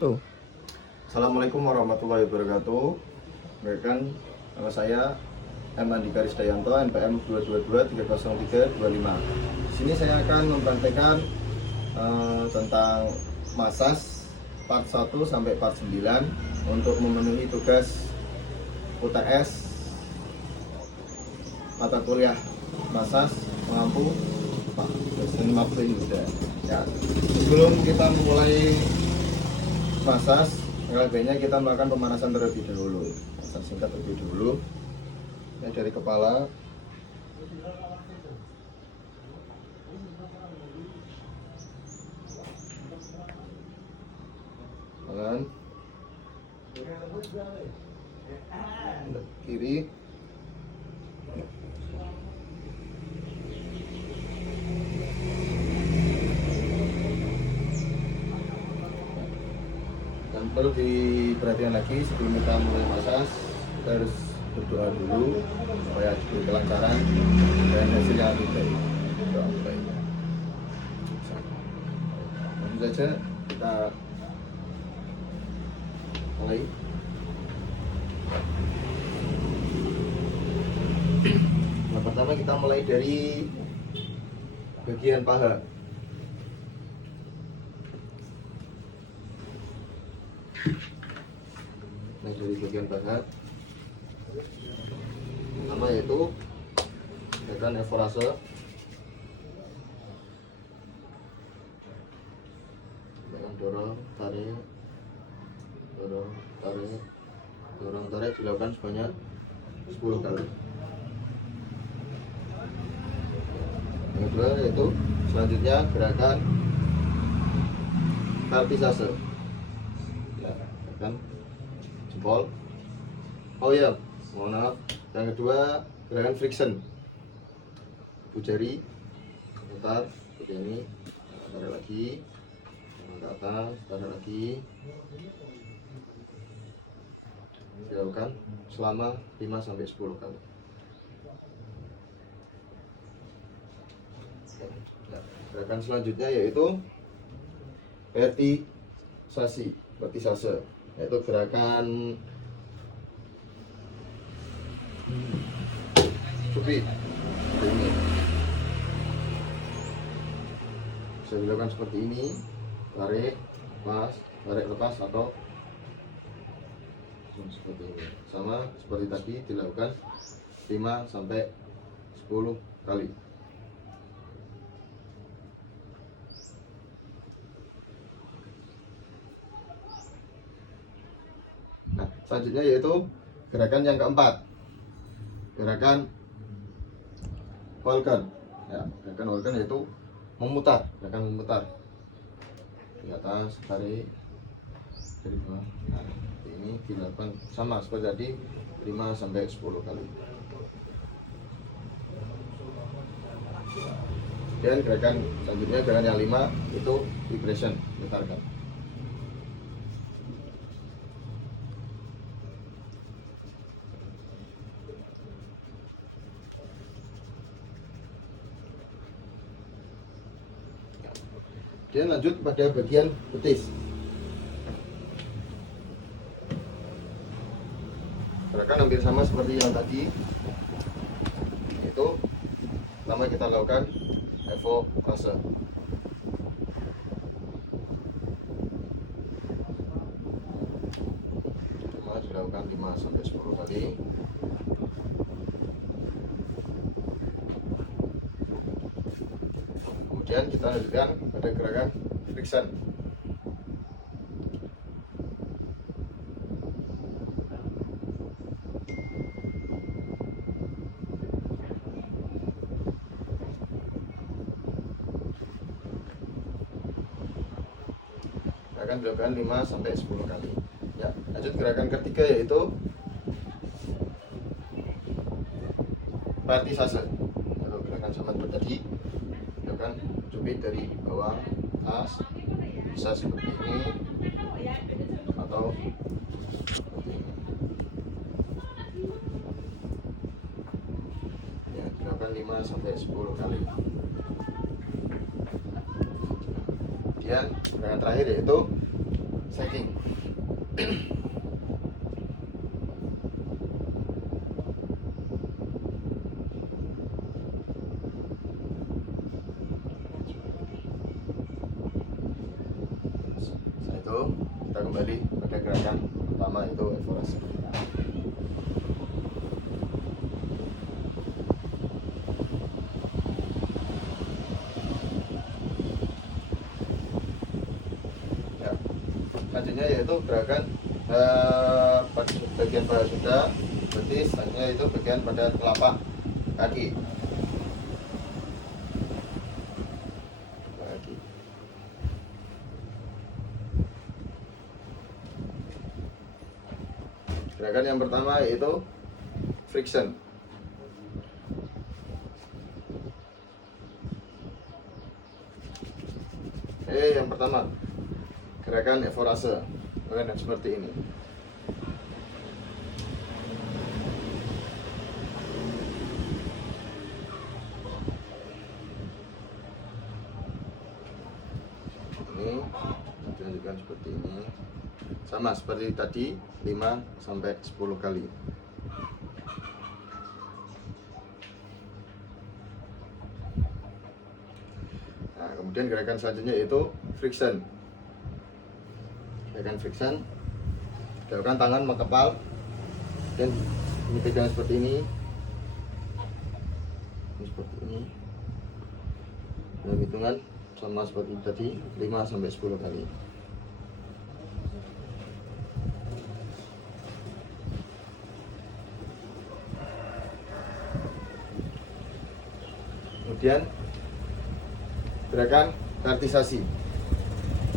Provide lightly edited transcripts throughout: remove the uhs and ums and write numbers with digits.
Oh, Assalamualaikum warahmatullahi wabarakatuh. Perkenalkan, nama saya M. Andika Risdayanto, NPM 2223035. Di sini saya akan mempraktekkan tentang masas part 1 sampai part 9 untuk memenuhi tugas UTS mata kuliah masas mengampu dosen mapel Indonesia. Ya, sebelum kita memulai masas, baiknya kita melakukan pemanasan terlebih dahulu. Pemanasan singkat terlebih dahulu. Ini dari kepala. Tangan. Kiri. Dan perlu diperhatikan lagi sebelum kita mulai masas, kita harus berdoa dulu supaya diberi kelancaran dan hasilnya lebih baik. Doa baik. Langsung saja kita mulai. Nah, pertama kita mulai dari bagian paha. Nah, dari bagian paha pertama yaitu gerakan evolase. Dengan dorong, tarik, dorong, tarik, dorong, tarik dilakukan sebanyak 10 kali. Yang kedua yaitu selanjutnya gerakan karpisase. Ya, gerakan jempol. Oh ya, mohon maaf. Yang kedua gerakan friction. Ibu jari putar seperti ini, tarik lagi, ke atas, tarik lagi. Dilakukan selama 5-10 kali. Nah, gerakan selanjutnya yaitu vertisasi, yaitu gerakan cubit ini. Bisa dilakukan seperti ini, tarik lepas atau seperti ini. Sama seperti tadi dilakukan 5-10 kali. Nah, selanjutnya yaitu gerakan yang keempat, gerakan Walken. Ya, gerakan Walken yaitu memutar, gerakan memutar di atas, tarik dari bawah. Nah, ini dilakukan sama seperti tadi 5-10 kali. Dan gerakan selanjutnya, gerakan yang 5 itu vibration, putarkan. Kemudian lanjut pada bagian betis. Gerakan hampir sama seperti yang tadi. Itu pertama kita lakukan evolase. Cuma dilakukan 5-10 kali. Kemudian kita lanjutkan pada gerakan friction. Akan dilakukan 5-10 kali. Ya, lanjut gerakan ketiga yaitu vertisase. Kalau gerakan sama seperti tadi, dilakukan cubit dari bawah atas, bisa seperti ini atau seperti ini. Ya, dilakukan 5-10 kali. Kemudian gerakan terakhir yaitu stacking. Setelah itu kita kembali pada gerakan pertama, itu evaluasi. Ya, selanjutnya yaitu gerakan pada bagian paha sudah, berarti selanjutnya itu bagian pada telapak kaki. Gerakan yang pertama yaitu friction. Yang pertama gerakan evorase, gerakan seperti ini. Ini dilanjutkan seperti ini, sama seperti tadi 5 sampai 10 kali. Nah, kemudian gerakan selanjutnya yaitu friction. Gerakan friction, dilakukan tangan mengepal dan ini pegang seperti ini seperti ini, dalam hitungan sama seperti tadi 5 sampai 10 kali. Kemudian gerakan kartisasi.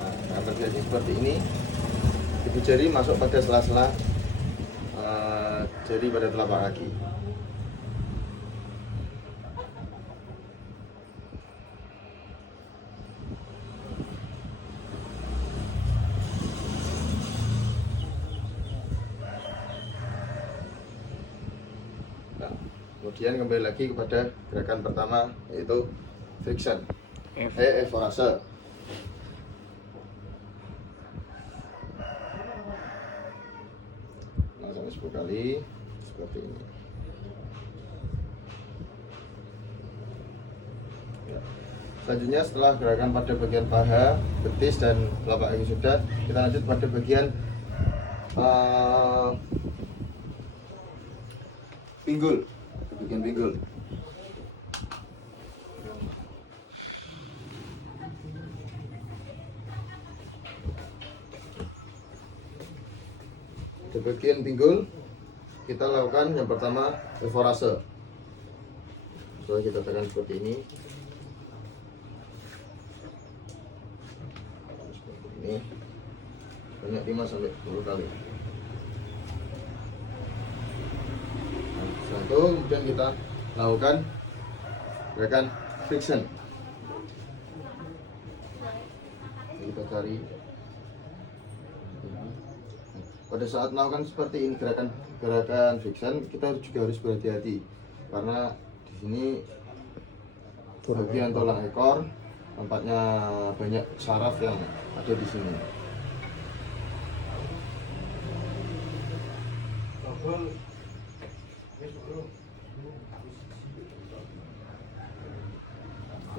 Nah, kartisasi seperti ini, ibu jari masuk pada sela-sela jari pada telapak kaki. Nah, kemudian kembali lagi kepada gerakan pertama yaitu friction, evorase. Sampai 10 kali seperti ini. Ya. Selanjutnya setelah gerakan pada bagian paha, betis dan telapak kaki sudah, kita lanjut pada bagian pinggul, bagian pinggul. Di bagian pinggul kita lakukan yang pertama evorase. Setelah kita tekan seperti ini, banyak 5 sampai 10 kali. Nah, setelah itu kemudian kita lakukan gerakan friction. Kita cari. Pada saat melakukan seperti ini gerakan friction, kita juga harus berhati-hati karena di sini bagian tulang ekor tampaknya banyak saraf yang ada di sini.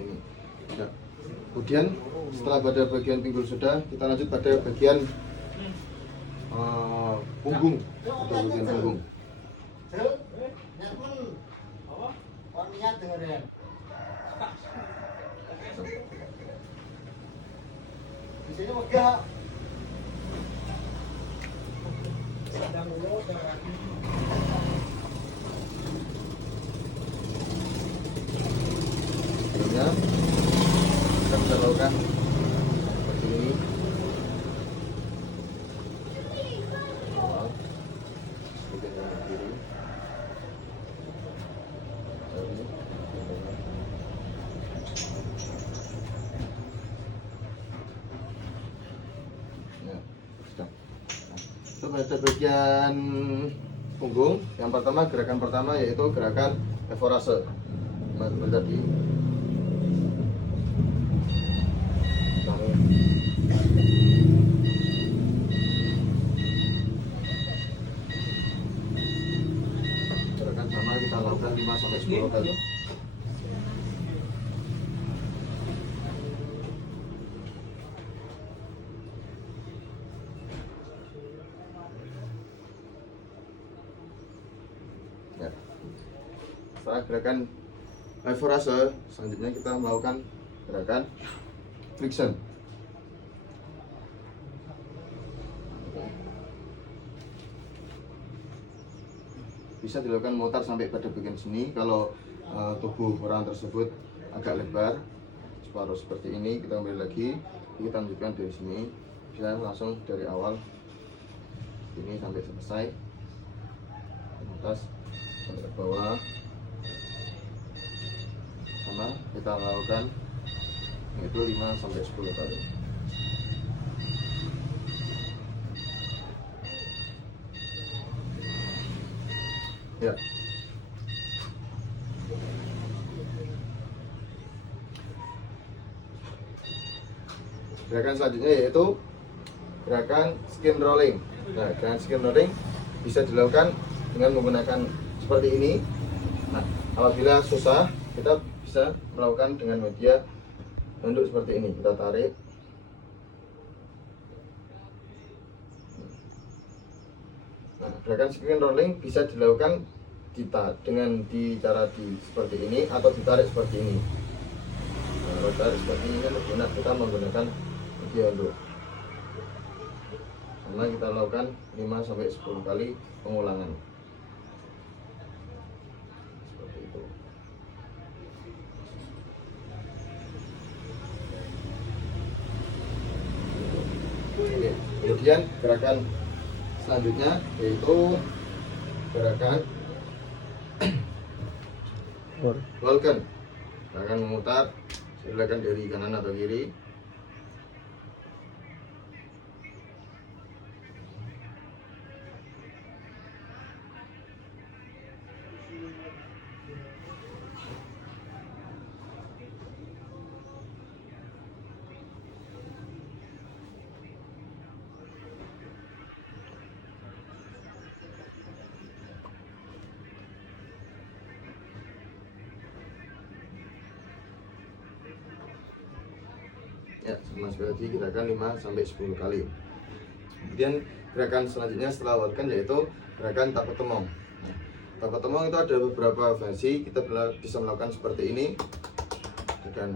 Ini. Nah, kemudian setelah pada bagian pinggul sudah, kita lanjut pada bagian punggung atau bagian punggung. Sebelumnya kita bisa lakukan seperti ini. Pada bagian punggung, yang pertama gerakan pertama yaitu gerakan evorase. Seperti tadi. 5 sampai 10 kali. Ya. Setelah gerakan leverase, selanjutnya kita melakukan gerakan friction. Bisa dilakukan mutar sampai pada bagian sini. Kalau tubuh orang tersebut agak lebar, separuh seperti ini, kita kembali lagi, kita lanjutkan dari sini. Bisa langsung dari awal ini sampai selesai, atas sampai ke bawah. Sama kita lakukan itu 5 sampai 10 kali. Ya. Gerakan selanjutnya yaitu gerakan skin rolling. Nah, gerakan skin rolling bisa dilakukan dengan menggunakan seperti ini. Nah, apabila susah, kita bisa melakukan dengan media handuk seperti ini. Kita tarik. Nah, gerakan skin rolling bisa dilakukan dengan cara seperti ini atau ditarik seperti ini. Nah, kalau ditarik seperti ini kan lebih enak, kita menggunakan media handuk. Karena kita lakukan 5 sampai 10 kali pengulangan. Seperti itu. Oke. Kemudian gerakan selanjutnya yaitu gerakan Vulcan. Gerakan memutar, silakan dari kanan atau kiri. Ya, sama seperti gerakan 5 sampai 10 kali. Kemudian gerakan selanjutnya setelah Vulcan yaitu gerakan tapak temong. Nah, tapak temong itu ada beberapa versi. Kita bisa melakukan seperti ini dan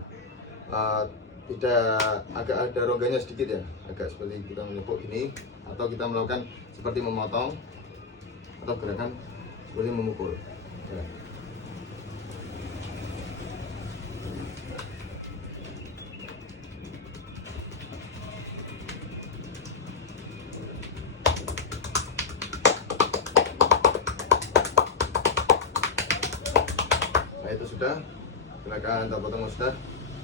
tidak agak ada rongganya sedikit ya, agak seperti kita menepuk ini, atau kita melakukan seperti memotong atau gerakan seperti memukul. Ya. Nah, itu sudah gerakan tapak temong sudah.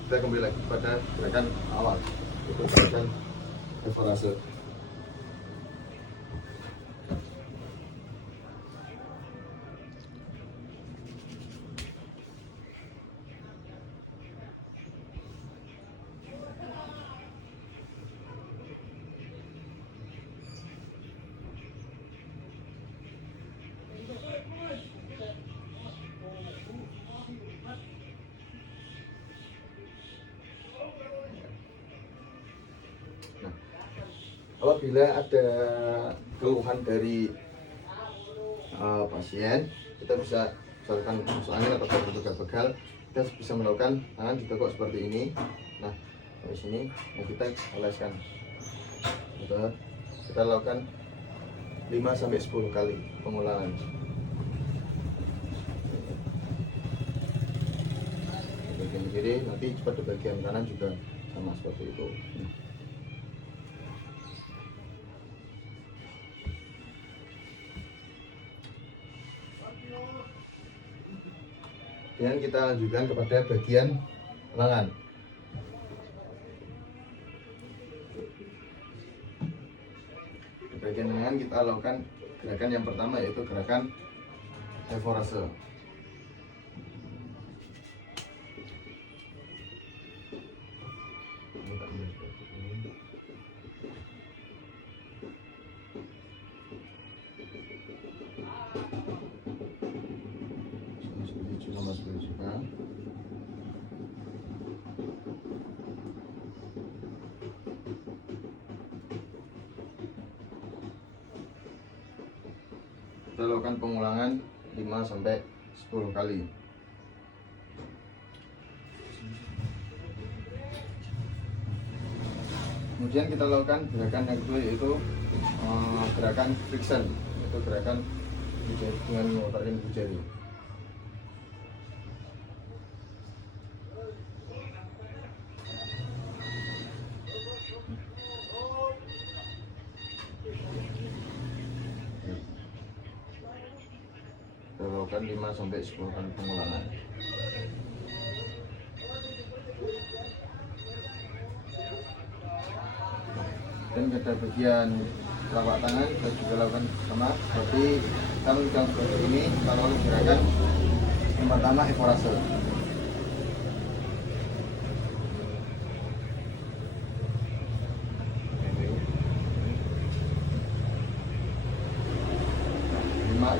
Kita kembali lagi pada gerakan awal, itu gerakan leverase. Apabila ada keluhan dari pasien, kita bisa misalkan masuk angin atau pegal-pegal, kita bisa melakukan tangan ditekuk seperti ini. Nah, dari sini kita oleskan. Kita lakukan 5 sampai 10 kali pengulangan. Bagian kiri, nanti pada bagian kanan juga sama seperti itu. Dan kita lanjutkan kepada bagian lengan. Di bagian lengan kita lakukan gerakan yang pertama yaitu gerakan leverase. belakang. Kita lakukan pengulangan 5-10 kali. Kemudian kita lakukan gerakan yang kedua, yaitu gerakan friction, yaitu gerakan dengan memutarkan ibu jari. Kita lakukan 5-10 kali pengulangan. Dan pada bagian telapak tangan kita juga lakukan sama seperti kita memegang seperti ini. Kita lakukan gerakan yang pertama ekorase.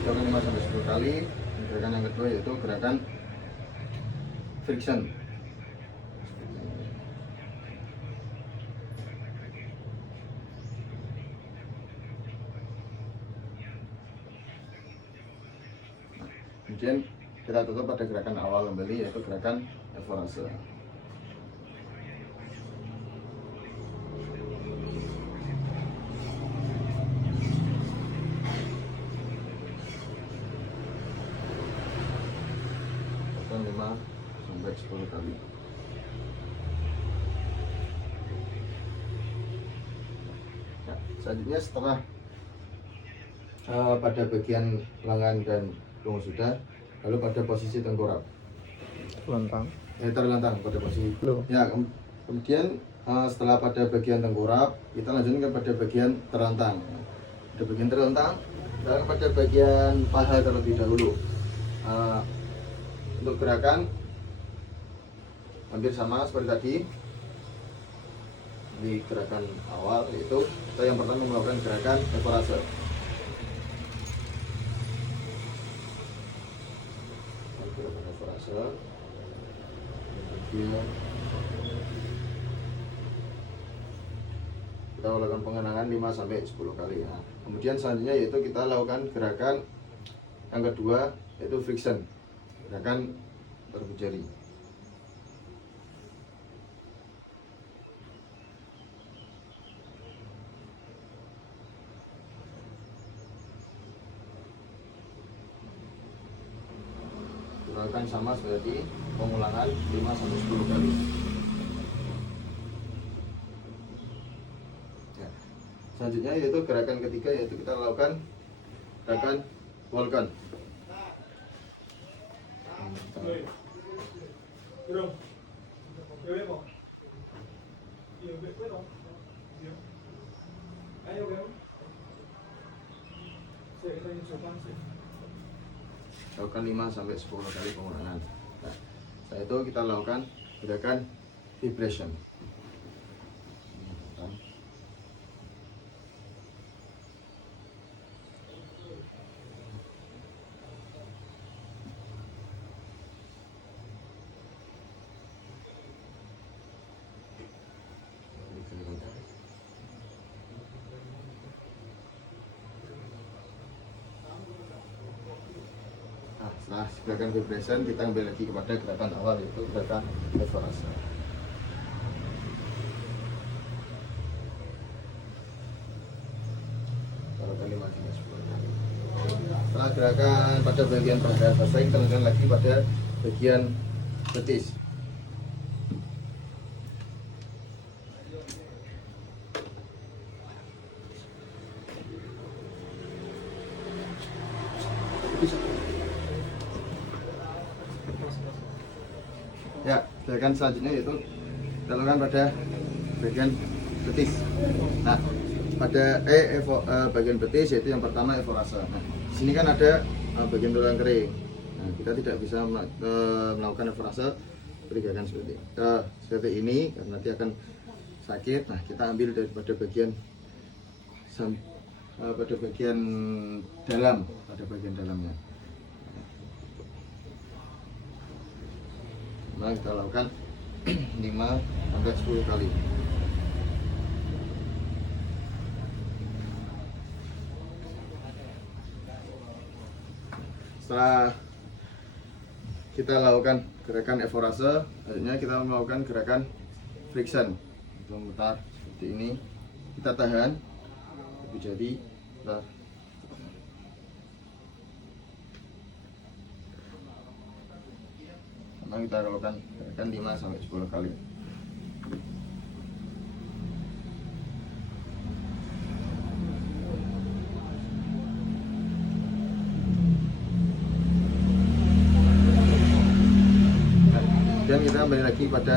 Gerakan 5-10 kali. Gerakan yang kedua yaitu gerakan friction. Kemudian kita tutup pada gerakan awal kembali, yaitu gerakan ekorase. Lakukan 5-10 kali. Nah, selanjutnya setelah pada bagian lengan dan punggung sudah, lalu pada posisi tengkorak terlentang pada posisi ya. Kemudian setelah pada bagian tengkorak, kita lanjutkan pada bagian terlentang. Pada bagian terlentang dan pada bagian paha terlebih dahulu. Untuk gerakan hampir sama seperti tadi di gerakan awal, yaitu kita yang pertama melakukan gerakan ekorase. Kemudian kita lakukan pengenangan 5-10 kali ya. Kemudian selanjutnya yaitu kita lakukan gerakan yang kedua, yaitu friction, gerakan terbu jari. Lakukan sama seperti pengulangan 5-10 kali. Ya. Selanjutnya yaitu gerakan ketiga, yaitu kita lakukan gerakan Vulcan. Lakukan 5-10 kali pengulangan. Nah, setelah itu kita lakukan gerakan vibration. Setelah gerakan vibration, kita kembali lagi kepada gerakan awal, yaitu gerakan ekorase. Lakukan 5-10 kali. Setelah gerakan pada bagian paha selesai, kita lanjutkan lagi pada bagian betis. Ya, gerakan selanjutnya yaitu kita lakukan pada bagian betis. Nah, pada bagian betis yaitu yang pertama ekorase. Nah, di sini kan ada bagian tulang kering. Nah, kita tidak bisa melakukan ekorase gerakan seperti ini karena nanti akan sakit. Nah, kita ambil pada bagian dalam, pada bagian dalamnya. Nah, kita lakukan 5 sampai 10 kali. Setelah kita lakukan gerakan evorase, selanjutnya kita melakukan gerakan friction. Memutar seperti ini, kita tahan, tapi jadi kita lakukan gerakan 5 sampai 10 kali. Dan kita kembali lagi pada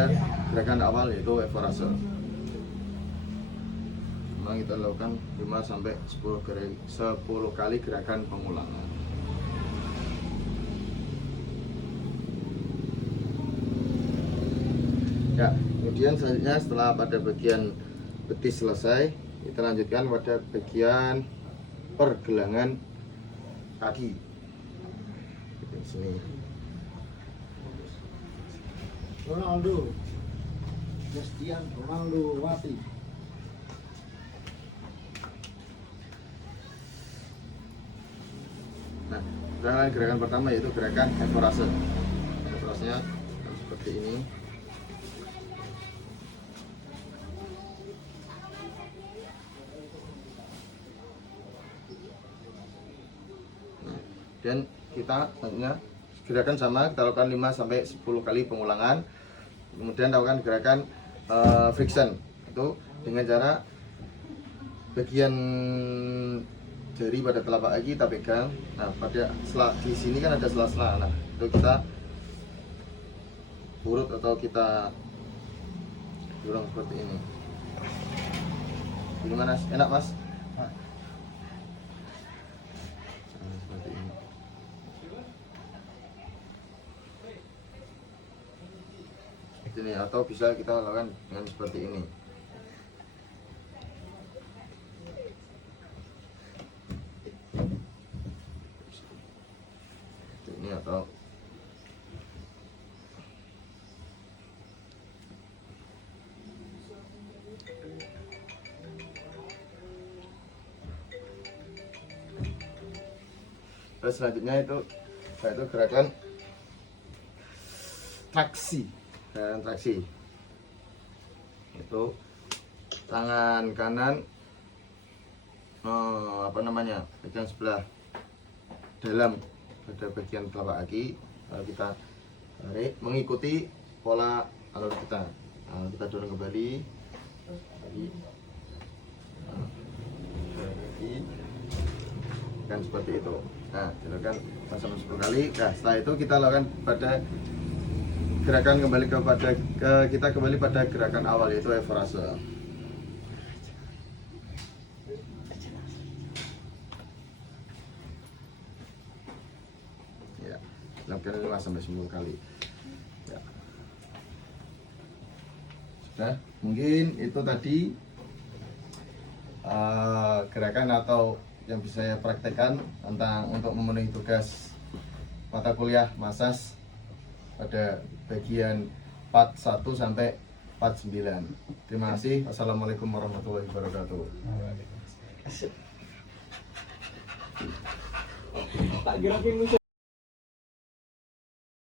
gerakan awal, yaitu evorase. Kita lakukan 5 sampai 10 kali gerakan pengulangan. Ya, kemudian selanjutnya setelah pada bagian betis selesai, kita lanjutkan pada bagian pergelangan kaki. Di sini. Ronaldo, Cristiano Ronaldo Wati. Nah, gerakan pertama yaitu gerakan evorase. Evorasenya seperti ini. Nah, dan kita selanjutnya gerakan sama, kita lakukan 5 sampai 10 kali pengulangan. Kemudian lakukan gerakan friction, itu dengan cara bagian jari pada telapak kaki kita pegang. Nah, pada di sini kan ada sela-sela. Nah, itu kita urut atau kita dorong seperti ini. Gimana? Enak, Mas? Seperti ini. Ini atau bisa kita lakukan dengan seperti ini. Ini atau terus selanjutnya itu gerakan traksi. Gerakan traksi itu tangan kanan bagian sebelah dalam pada bagian telapak kaki, lalu kita tarik mengikuti pola alur kita. Nah, kita dorong kembali, kan seperti itu. Nah, dilakukan sampai 10 kali. Nah, setelah itu kita lakukan pada gerakan kita kembali pada gerakan awal, yaitu evorase. Ya, lakukan 5 sampai 10 kali. Ya. Sudah, mungkin itu tadi gerakan atau yang bisa saya praktekkan untuk memenuhi tugas mata kuliah Masas pada bagian part 1 sampai part 9. Terima kasih. Wassalamualaikum warahmatullahi wabarakatuh. Tak kira